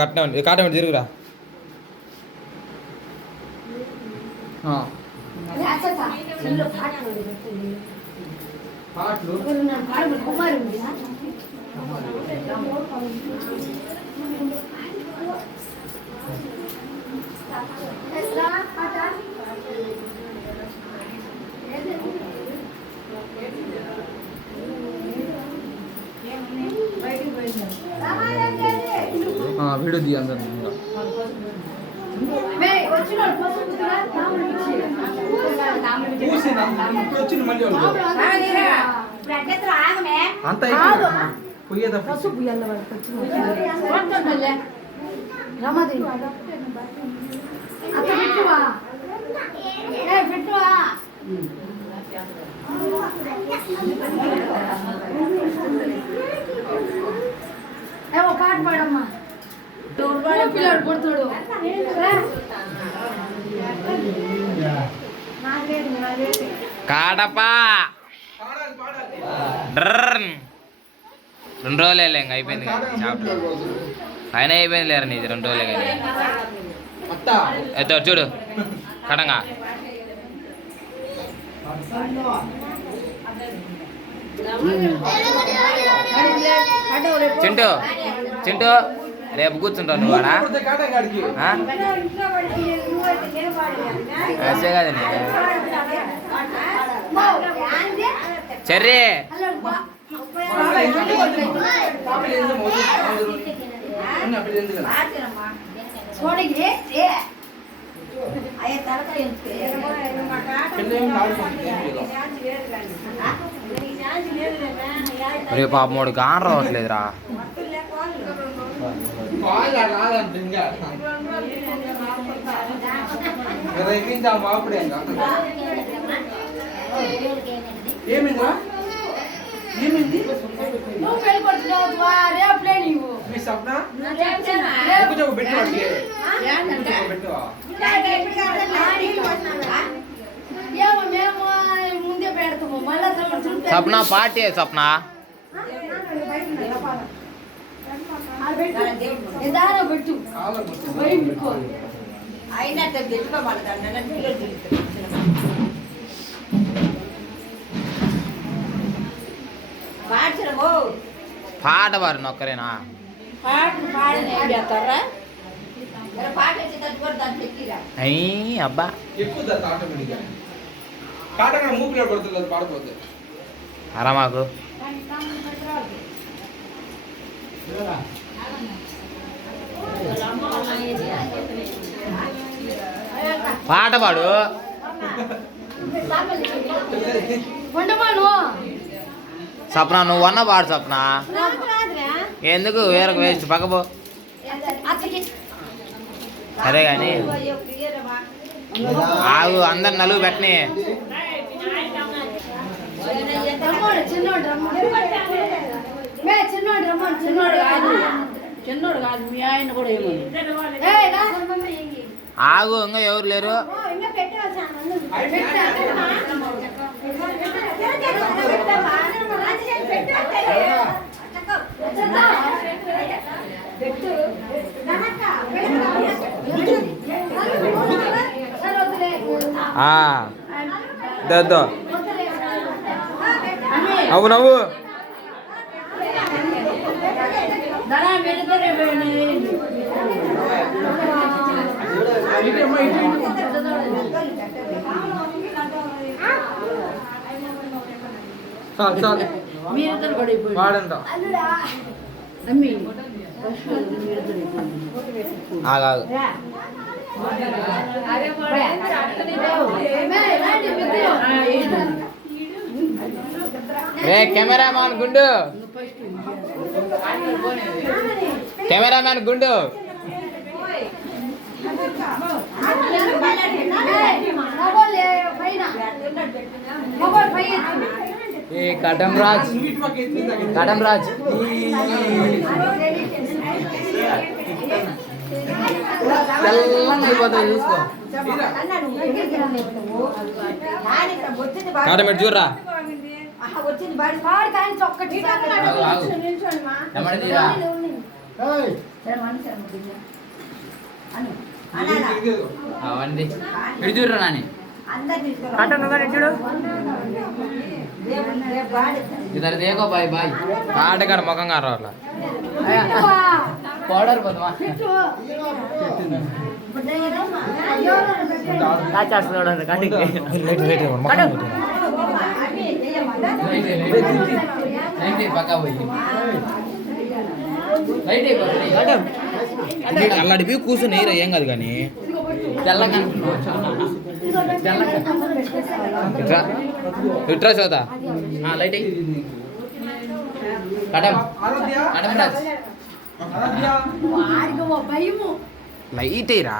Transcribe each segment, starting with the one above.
కట్టినా ఉంది కాటం తిరుగురా వీడియో దిగా అంత పోయేదా కాట్ పడమ్మా పిల్లడు కొడుతుడు కాడపా 2 రోజులే ఇంకా అయిపోయింది ఆయన అయిపోయింది లేరు నీది 2 రోజులే కానీ ఎత్తాడు చూడు కడంగా చింటూ చింటూ రేపు కూర్చుంటావు నువ్వు వాడా అసే కదండి చర్రీ రేపు పాప 3 గాన రావట్లేదురా ఏమిందా ఏమింది నువ్వు పెళ్లి కొడుతున్నావు రేపులే నీవు మీ సప్న ముందే పెడతాము మళ్ళా సప్న పార్టీ సప్న పెట్టు పాట వారు నొక్కరేనా అబ్బా అరామాకు పాట పాడు సప్న నువ్వు అన్న పాడు సప్న ఎందుకు వేరొక వేసి పక్కపో సరే కానీ ఆగు అందరు నలుగు పెట్టని చిన్నోడు కాదు మీ ఆయన కూడా ఆగు ఇంకా ఎవరు లేరు అవు నవ్వు చాలు చాలు వాడంట ఆగాగు రే కెమెరామ్యాన్ గుండు కెమెరామ్యాన్ గుండు ఏ కటం రాజ్ తెల్లంగా అయిపోతుంది చూసుకో కాటమెట్ చూడరా అవండి ఇటు చూడరా నాని ఇద్దరు దేకో బాయ్ బాయ్ ఆటగాడు ముఖం గారు అట్లా పౌడర్ పోదామా పక్కా పోయి అల్లాడి పోయి కూర్చొని ఏం కాదు కానీ తెల్లగా ఇట్రా చదువుతా లైట్ కటం కటం రాజ్ లైట్ రా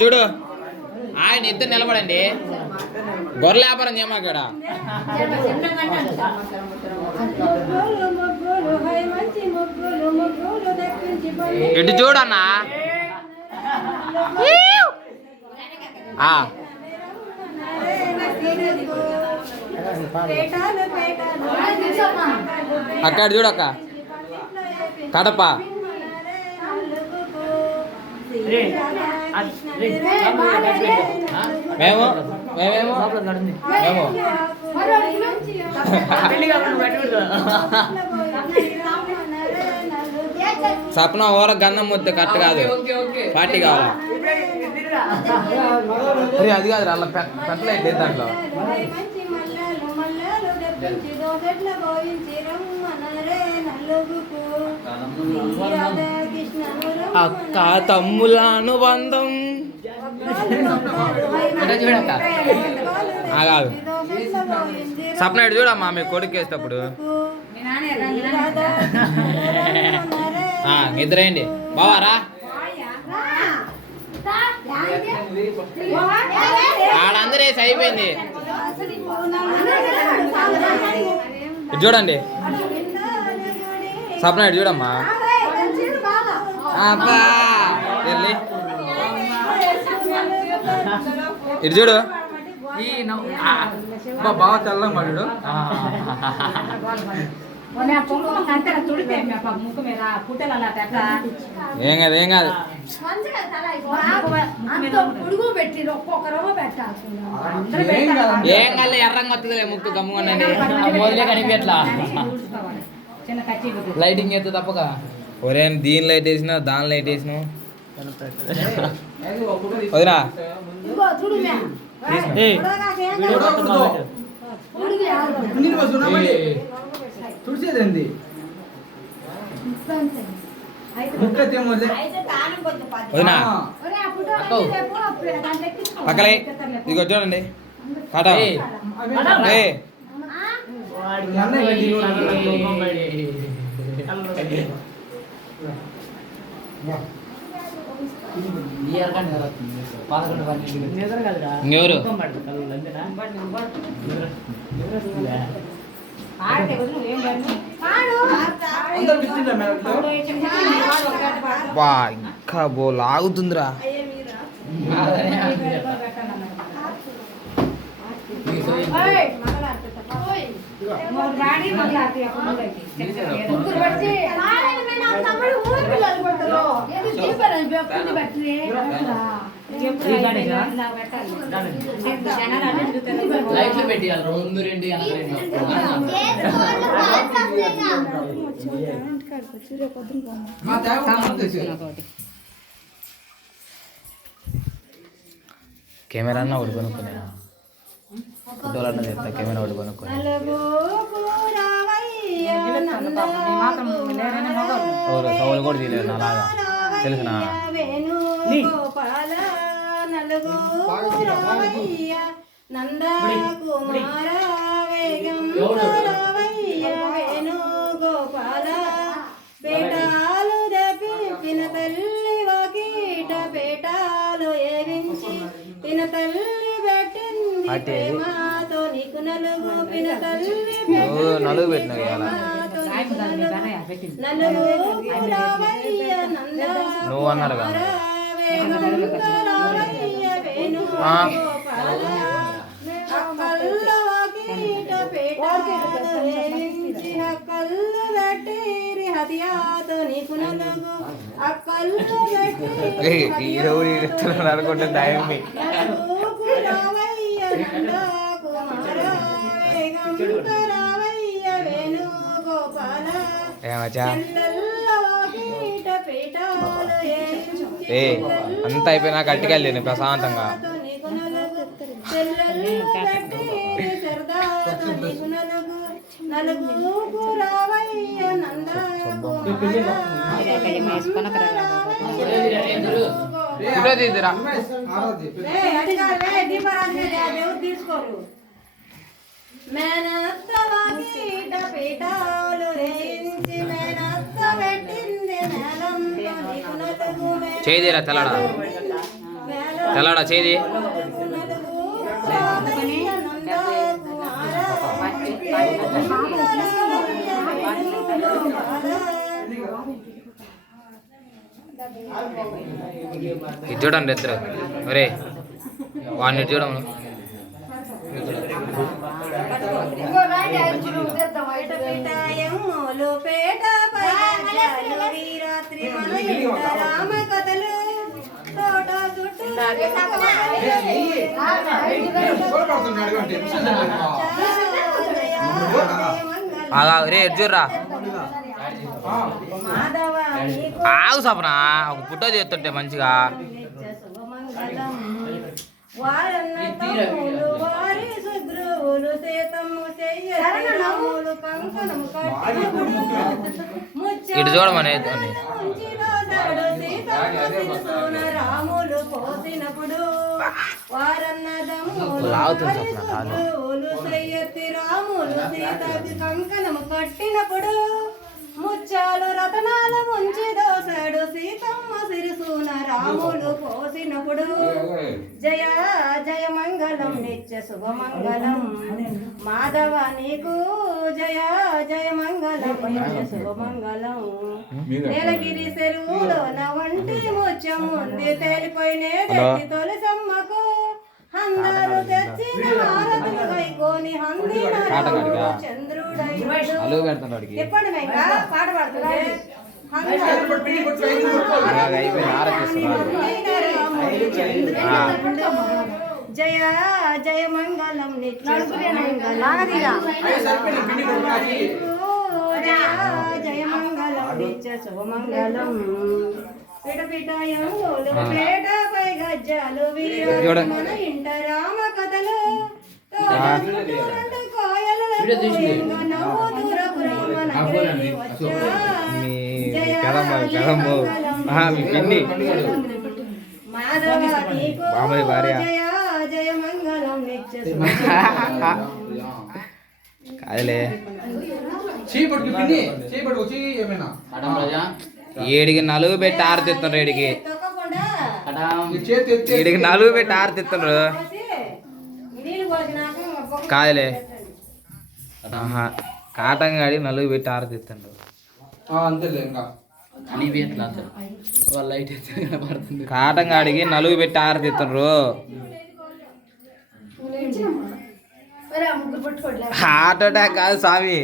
చూడు ఆయన ఇద్దరు నిలబడండి గొర్రెల వ్యాపారం చేయమాకాడ ఇటు చూడన్నా అక్కడ చూడక్క కడప మేము మేమేమో మేము సప్న ఓర గంధం ముద్ద కరెక్ట్ కాదు పార్టీ కావాలా అది కాదు అలా పెట్టలేదు దాంట్లో అక్క తమ్ముల అనుబంధం కాదు సప్న ఇటు చూడమ్మా మీ కొడుకు వేసేటప్పుడు నిద్రేయండి బావారా ఆడందరూ వేసి అయిపోయింది ఇటు చూడండి సప్న ఇటు చూడమ్మా ఇటు చూడు బాగా తెల్లం పడు ఏం కాదు ఏం కాదు ఏం కాదు ఎర్రంగా వస్తుందిలే ముక్కు గమ్ముకున్నది మొదలే కనిపించట్లా లైటింగ్ చేస్తే తప్పక ఒరే దీని లైట్ వేసినా దాని లైట్ వేసినా వదినా తుడిచేదండి వదినా పక్కలే ఇదిగో చూడండి కాటా ఎవరు ఇంకా బో లాగుతుందిరా లైట్లు పెట్టియాలి రెండు రెండు కెమెరా అన్న ఒకటి కొనుక్కున్నా ఫోటోలన్నా చెప్తా కెమెరా ఒకటి కొనుక్కున్నా సౌలు కూడా తీయలేదు అలాగా తెలుసునా పేటాలు దప్పిన తల్లి వాకిట పేటాలు ఏవించి పిన తల్లి పెట్టింది ప్రేమతో నీకు నలుగు పిన తల్లి నలుగు పెట్టిన నువ్వు అన్నారు కదా. ఆ. అనుకుంటే దయమి ఏమచ్చా ఏ అంతా అయిపోయినా కట్టుకెళ్ళి నేను ప్రశాంతంగా తీరా తీసుకోరు మేనత్త వాకిట పీఠాలు రేయించి మేనత్త పెట్టింది మేళంతో నీకు నలుగు చేదిరా తెల్లడా తెల్లడా చేది ఇది చూడండి ఇద్దరు ఒరే వాడిని చూడము రాత్రి రామ కథలు తోట చుట్టూ రే చూర్రా ఆగు సపనా ఒక పుట్టో చేస్తుంటే మంచిగా వారన్న తమ్ములు వారి సుగ్రువులు సేతము చెయ్యములు కంకణము కట్టినప్పుడు ఇటు చూడమని రాములు పోసినప్పుడు వారన్నదమ్ములు సయ్యత్తి రాములు సీతకి కంకణము కట్టినప్పుడు ముత్యాలు రతనాలు ముంచి దోసాడు సీతమ్మ సిరిసూన రాములు పోసినప్పుడు జయ జయ మంగళం నిత్య శుభమంగళం మాధవ నీకు జయ జయ మంగళం నిత్య శుభమంగళం నీలగిరి చెరువులో నా వంటి ముత్యం ఉంది తేలిపోయినే తొలిసమ్మకు అందరూ తెచ్చిన హారతులు వైకోని హందిన చంద్రుడై చెప్పండి ఇంకా పాట పాడుతున్నారు జయ జయ మంగళం నిత్య జయ మంగళం నిత్య శుభమంగళం పిటపిటాయంగులు పేటపై గజ్జాలు వీరు మన ఇంట రామ కథలు కోయలు జయ మంగళం నిత్య కాదులే ఏమైనా ఏడికి నలుగు పెట్టి ఆరతిస్తున్నారు ఏడికి ఏడికి నలుగు పెట్టి ఆరతిస్తున్నారు కాదులే కాటంగాడి నలుగు పెట్టి ఆరతిస్తున్నారు కాటంగాడికి నలుగు పెట్టి ఆరతిస్తున్నారు హార్ట్ అటాక్ కాదు స్వామి